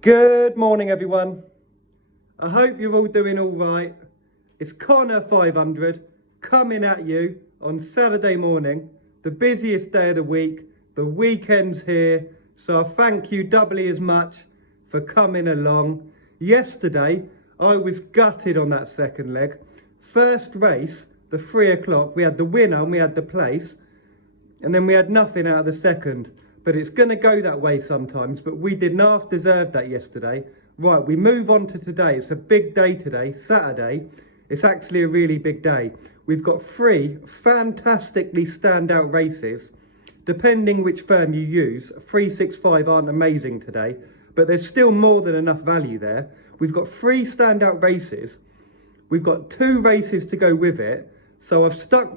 Good morning, everyone. I hope you're all doing all right. It's Connor 500 coming at you on Saturday morning, the busiest day of the week. The weekend's here, so I thank you doubly as much for coming along. Yesterday, I was gutted on that second leg. First race, the 3 o'clock, we had the winner and we had the place, and then we had nothing out of the second. But it's going to go that way sometimes, but we did not deserve that yesterday. Right, we move on to today. It's a big day today, Saturday. It's actually a really big day. We've got 3 fantastically standout races. Depending which firm you use, 365 aren't amazing today, but there's still more than enough value there. We've got 3 standout races. We've got 2 races to go with it. So I've stuck,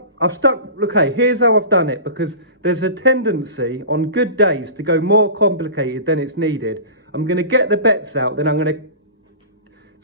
okay, here's how I've done it, because there's a tendency on good days to go more complicated than it's needed. I'm going to get the bets out, then I'm going to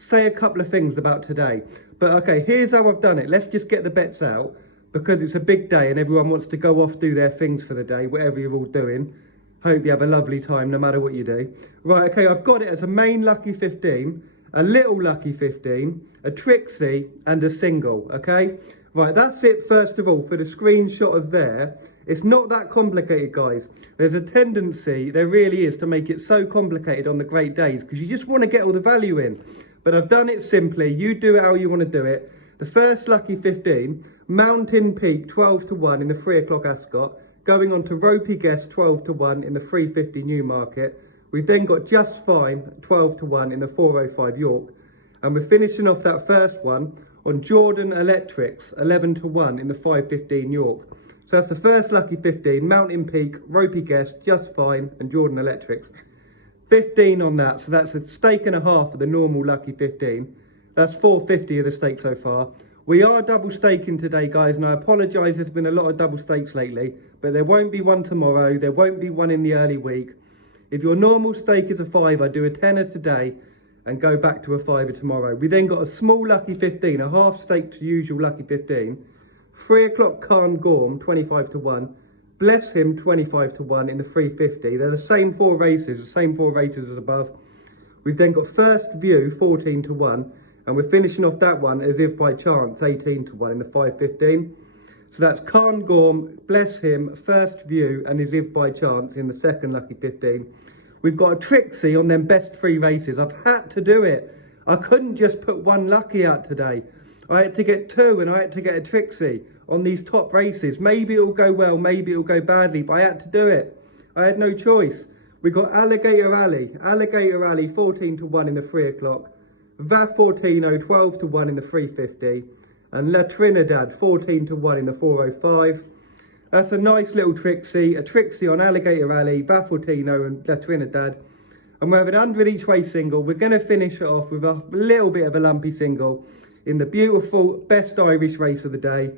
say a couple of things about today. But okay, here's how I've done it. Let's just get the bets out, because it's a big day and everyone wants to go off, do their things for the day, whatever you're all doing. Hope you have a lovely time no matter what you do. Right, okay, I've got it as a main Lucky 15, a little Lucky 15, a Trixie and a single, okay? Right, that's it first of all for the screenshotters there. It's not that complicated, guys. There's a tendency, there really is, to make it so complicated on the great days because you just want to get all the value in. But I've done it simply. You do it how you want to do it. The first Lucky 15, Mountain Peak 12 to 1 in the 3 o'clock Ascot, going on to Ropey Guest 12 to 1 in the 350 Newmarket. We've then got Just Fine 12 to 1 in the 405 York. And we're finishing off that first one on Jordan Electrics 11 to 1 in the 515 York. So that's the first Lucky 15, Mountain Peak, Ropey Guest, Just Fine and Jordan Electrics. 15 on that, so that's a stake and a half of the normal Lucky 15. That's 450 of the stake so far. We are double staking today, guys, and I apologise, there's been a lot of double stakes lately, but there won't be one tomorrow, there won't be one in the early week. If your normal stake is a 5, I do a tenner today and go back to a 5 tomorrow. We then got a small Lucky 15, a half stake to usual Lucky 15. 3 o'clock Cairn Gorm, 25 to 1. Bless Him, 25 to 1 in the 350. They're the same 4 races, the same 4 races as above. We've then got First View, 14 to 1. And we're finishing off that one as if by chance, 18 to 1 in the 515. So that's Cairn Gorm, Bless Him, First View, and as if by chance in the second Lucky 15. We've got a Trixie on them best 3 races. I've had to do it. I couldn't just put 1 Lucky out today. I had to get 2 and I had to get a Trixie on these top races. Maybe it'll go well, maybe it'll go badly, but I had to do it. I had no choice. We got Alligator Alley 14 to 1 in the 3 o'clock. Vafortino 12 to 1 in the 350. And Trinidad 14 to 1 in the 405. That's a nice little Trixie, a Trixie on Alligator Alley, Vafortino and Trinidad. And we're having 100 each way single. We're going to finish it off with a little bit of a lumpy single in the beautiful best Irish race of the day,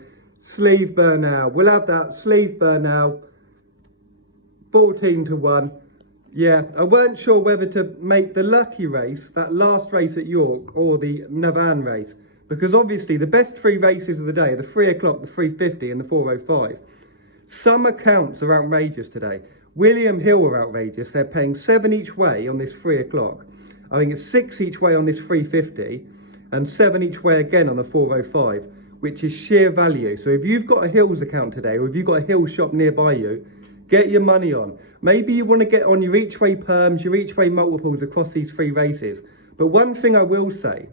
Slieve Bearnagh. We'll have that, Slieve Bearnagh, 14 to 1. Yeah, I weren't sure whether to make the lucky race, that last race at York, or the Navan race. Because obviously the best 3 races of the day are the 3 o'clock, the 350 and the 405. Some accounts are outrageous today. William Hill are outrageous. They're paying 7 each way on this 3 o'clock. I think it's 6 each way on this 350 and 7 each way again on the 405, which is sheer value. So if you've got a Hills account today, or if you've got a Hills shop nearby you, get your money on. Maybe you want to get on your each way perms, your each way multiples across these 3 races. But one thing I will say,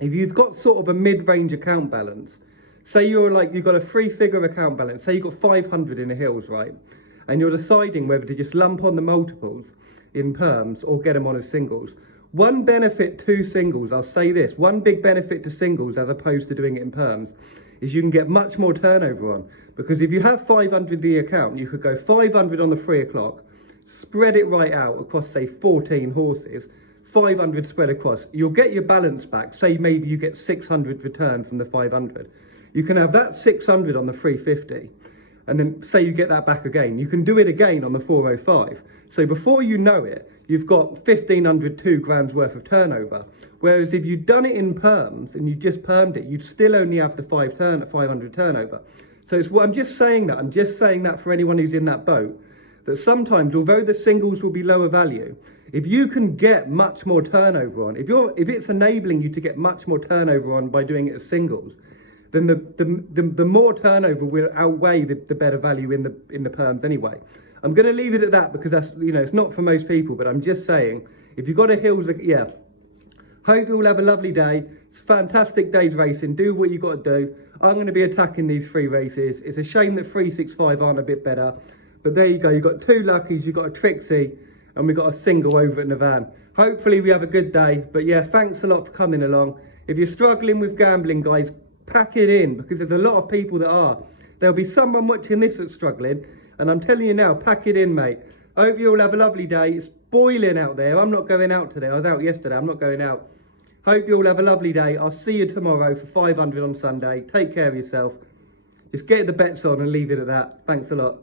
if you've got sort of a mid-range account balance, say you've got a 3-figure account balance, say you've got 500 in the Hills, right? And you're deciding whether to just lump on the multiples in perms or get them on as singles. One benefit to singles, I'll say this, one big benefit to singles as opposed to doing it in perms is you can get much more turnover on. Because if you have 500 in the account, you could go 500 on the 3 o'clock, spread it right out across, say, 14 horses, 500 spread across. You'll get your balance back. Say maybe you get 600 return from the 500. You can have that 600 on the 350, and then say you get that back again. You can do it again on the 405. So before you know it, you've got 1,500, 2 grand's worth of turnover. Whereas if you'd done it in perms and you just permed it, you'd still only have the 500 turnover. So I'm just saying that for anyone who's in that boat, that sometimes, although the singles will be lower value, if you can get much more turnover on, if it's enabling you to get much more turnover on by doing it as singles, then the more turnover will outweigh the better value in the perms anyway. I'm going to leave it at that because that's, it's not for most people, but I'm just saying, if you've got a hills, yeah. Hope you all have a lovely day. It's a fantastic day's racing. Do what you've got to do. I'm going to be attacking these 3 races. It's a shame that 365 aren't a bit better. But there you go. You've got 2 Luckies, you've got a Trixie, and we've got a single over at Navan. Hopefully we have a good day. But yeah, thanks a lot for coming along. If you're struggling with gambling, guys, pack it in, because there's a lot of people that are. There'll be someone watching this that's struggling. And I'm telling you now, pack it in, mate. I hope you all have a lovely day. It's boiling out there. I'm not going out today. I was out yesterday. I'm not going out. Hope you all have a lovely day. I'll see you tomorrow for 500 on Sunday. Take care of yourself. Just get the bets on and leave it at that. Thanks a lot.